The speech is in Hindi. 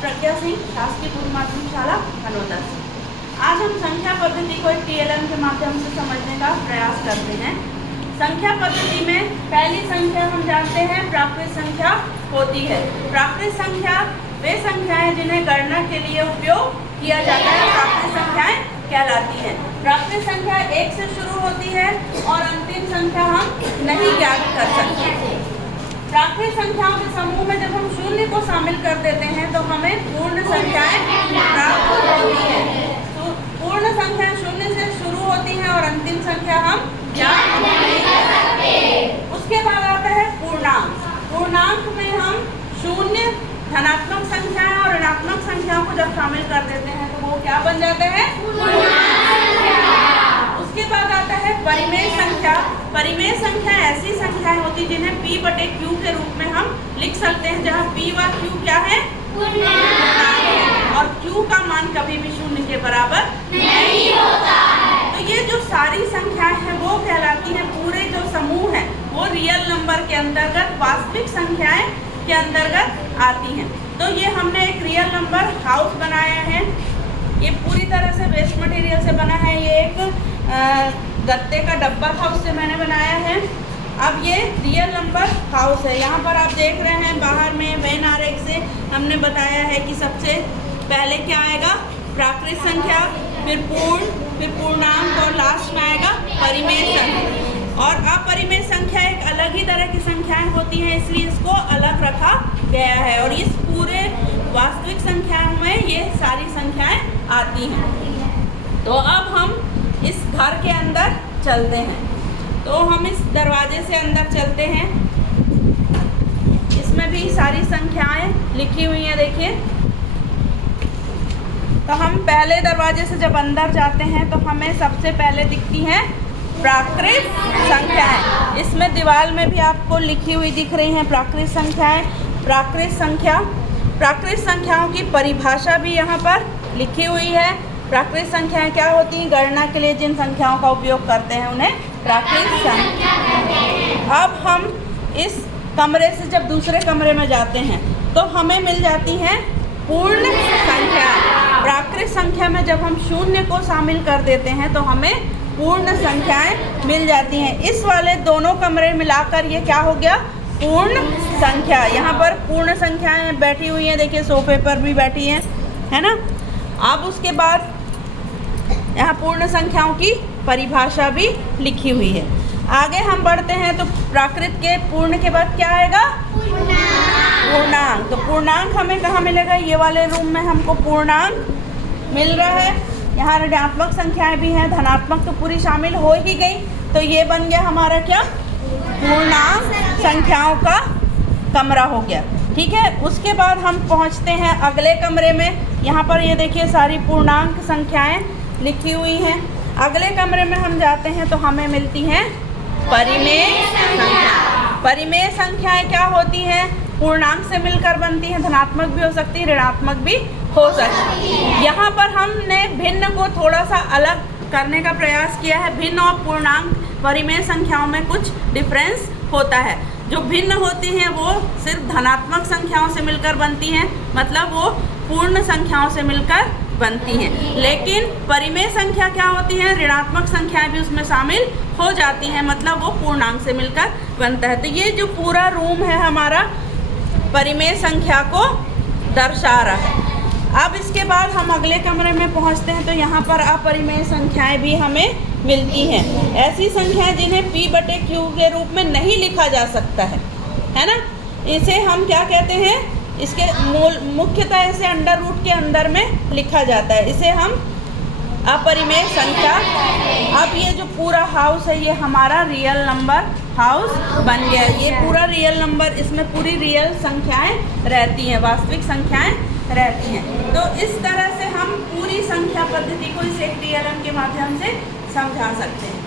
प्रज्ञा सिंह, शासकीय पूर्व माध्यमिक शाला हनोता से। आज हम संख्या पद्धति को एक TLM के माध्यम से समझने का प्रयास करते हैं। संख्या पद्धति में पहली संख्या हम जानते हैं प्राकृत संख्या होती है। प्राकृत संख्या वे संख्याएं जिन्हें गणना के लिए उपयोग किया जाता है प्राकृत संख्याएं कहलाती हैं। प्राकृत संख्या 1 से शुरू होती है और अंतिम संख्या हम नहीं ज्ञात कर सकते। प्राकृत संख्याओं के समूह में जब हम शून्य को शामिल कर देते हैं तो हमें पूर्ण संख्याएं प्राप्त होती हैं। तो पूर्ण संख्या शून्य से शुरू होती है और अंतिम संख्या हम ज्ञात नहीं कर सकते। उसके बाद आता है पूर्णांक। पूर्णांक में हम शून्य, धनात्मक संख्याएं और ऋणात्मक संख्याओं को जब शामिल कर देते हैं तो वो क्या बन जाते हैं? उसके बाद आता है परिमेय संख्या। परिमेय संख्या ऐसी संख्याएं होती जिन्हें P/Q के रूप में हम लिख सकते हैं, जहां P व Q क्या है? और Q का मान कभी भी शून्य के बराबर नहीं होता है। तो ये जो सारी संख्याएं हैं वो कहलाती हैं, पूरे जो समूह है वो रियल नंबर के अंतर्गत, वास्तविक संख्याएं के अंतर्गत आती हैं। तो ये हमने एक रियल नंबर हाउस बनाया है। ये पूरी तरह से वेस्ट मटेरियल से बना है। ये एक गत्ते का डब्बा था, उससे मैंने बनाया है। अब ये रियल नंबर हाउस है। यहाँ पर आप देख रहे हैं बाहर में वेन आरेख से हमने बताया है कि सबसे पहले क्या आएगा? प्राकृत संख्या, फिर पूर्ण, फिर पूर्णांक और लास्ट में आएगा परिमेय संख्या। और अपरिमेय संख्या एक अलग ही तरह की संख्याएं होती हैं, इसलिए इसको अलग रखा गया है। और इस पूरे वास्तविक संख्याओं में ये सारी संख्याएं आती हैं। तो अब हम इस घर के अंदर चलते हैं। तो हम इस दरवाजे से अंदर चलते हैं। इसमें भी सारी संख्याएं लिखी हुई हैं, देखिए। तो हम पहले दरवाजे से जब अंदर जाते हैं तो हमें सबसे पहले दिखती हैं प्राकृत संख्याएं। इसमें दीवार में भी आपको लिखी हुई दिख रही हैं प्राकृत संख्याएं। प्राकृत संख्याओं की परिभाषा भी यहाँ पर लिखी हुई है। प्राकृत संख्याएं क्या होती हैं? गणना के लिए जिन संख्याओं का उपयोग करते हैं उन्हें प्राकृत संख्या कहते हैं। अब हम इस कमरे से जब दूसरे कमरे में जाते हैं तो हमें मिल जाती हैं पूर्ण संख्या। प्राकृत संख्या में जब हम शून्य को शामिल कर देते हैं तो हमें पूर्ण संख्याएं मिल जाती हैं। इस वाले दोनों कमरे मिलाकर ये क्या हो गया? पूर्ण संख्या। यहाँ पर पूर्ण संख्याएं बैठी हुई हैं, देखिए सोफे पर भी बैठी हैं, है ना। अब उसके बाद यहाँ पूर्ण संख्याओं की परिभाषा भी लिखी हुई है। आगे हम बढ़ते हैं तो प्राकृत के पूर्ण के बाद क्या आएगा? पूर्णांक। तो पूर्णांक हमें कहाँ मिलेगा? ये वाले रूम में हमको पूर्णांक मिल रहा है। यहाँ ऋणात्मक संख्याएं भी हैं, धनात्मक तो पूरी शामिल हो ही गई। तो ये बन गया हमारा क्या? पूर्णांक संख्याओं का कमरा हो गया। ठीक है। उसके बाद हम पहुँचते हैं अगले कमरे में। यहाँ पर ये देखिए सारी पूर्णांक संख्याएं लिखी हुई हैं। अगले कमरे में हम जाते हैं तो हमें मिलती हैं परिमेय संख्या। परिमेय संख्याएं क्या होती हैं? पूर्णांक से मिलकर बनती हैं, धनात्मक भी हो सकती है, ऋणात्मक भी हो सकती है। यहाँ पर हमने भिन्न को थोड़ा सा अलग करने का प्रयास किया है। भिन्न और पूर्णांक परिमेय संख्याओं में कुछ डिफरेंस होता है। जो भिन्न होती हैं वो सिर्फ धनात्मक संख्याओं से मिलकर बनती हैं, मतलब वो पूर्ण संख्याओं से मिलकर बनती हैं। लेकिन परिमेय संख्या क्या होती है? ऋणात्मक संख्याएं भी उसमें शामिल हो जाती हैं, मतलब वो पूर्णांक से मिलकर बनता है। तो ये जो पूरा रूम है हमारा परिमेय संख्या को दर्शा रहा है। अब इसके बाद हम अगले कमरे में पहुंचते हैं तो यहाँ पर अपरिमेय संख्याएं भी हमें मिलती हैं। ऐसी संख्याएं जिन्हें P/Q के रूप में नहीं लिखा जा सकता है ना। इसे हम क्या कहते हैं? इसके मुख्यतः इसे अंडर रूट के अंदर में लिखा जाता है। इसे हम अपरिमेय संख्या। अब ये जो पूरा हाउस है ये हमारा रियल नंबर हाउस बन गया। ये पूरा रियल नंबर, इसमें पूरी रियल संख्याएं रहती हैं, वास्तविक संख्याएं रहती हैं। तो इस तरह से हम पूरी संख्या पद्धति को इस एक TLM के माध्यम से समझा सकते हैं।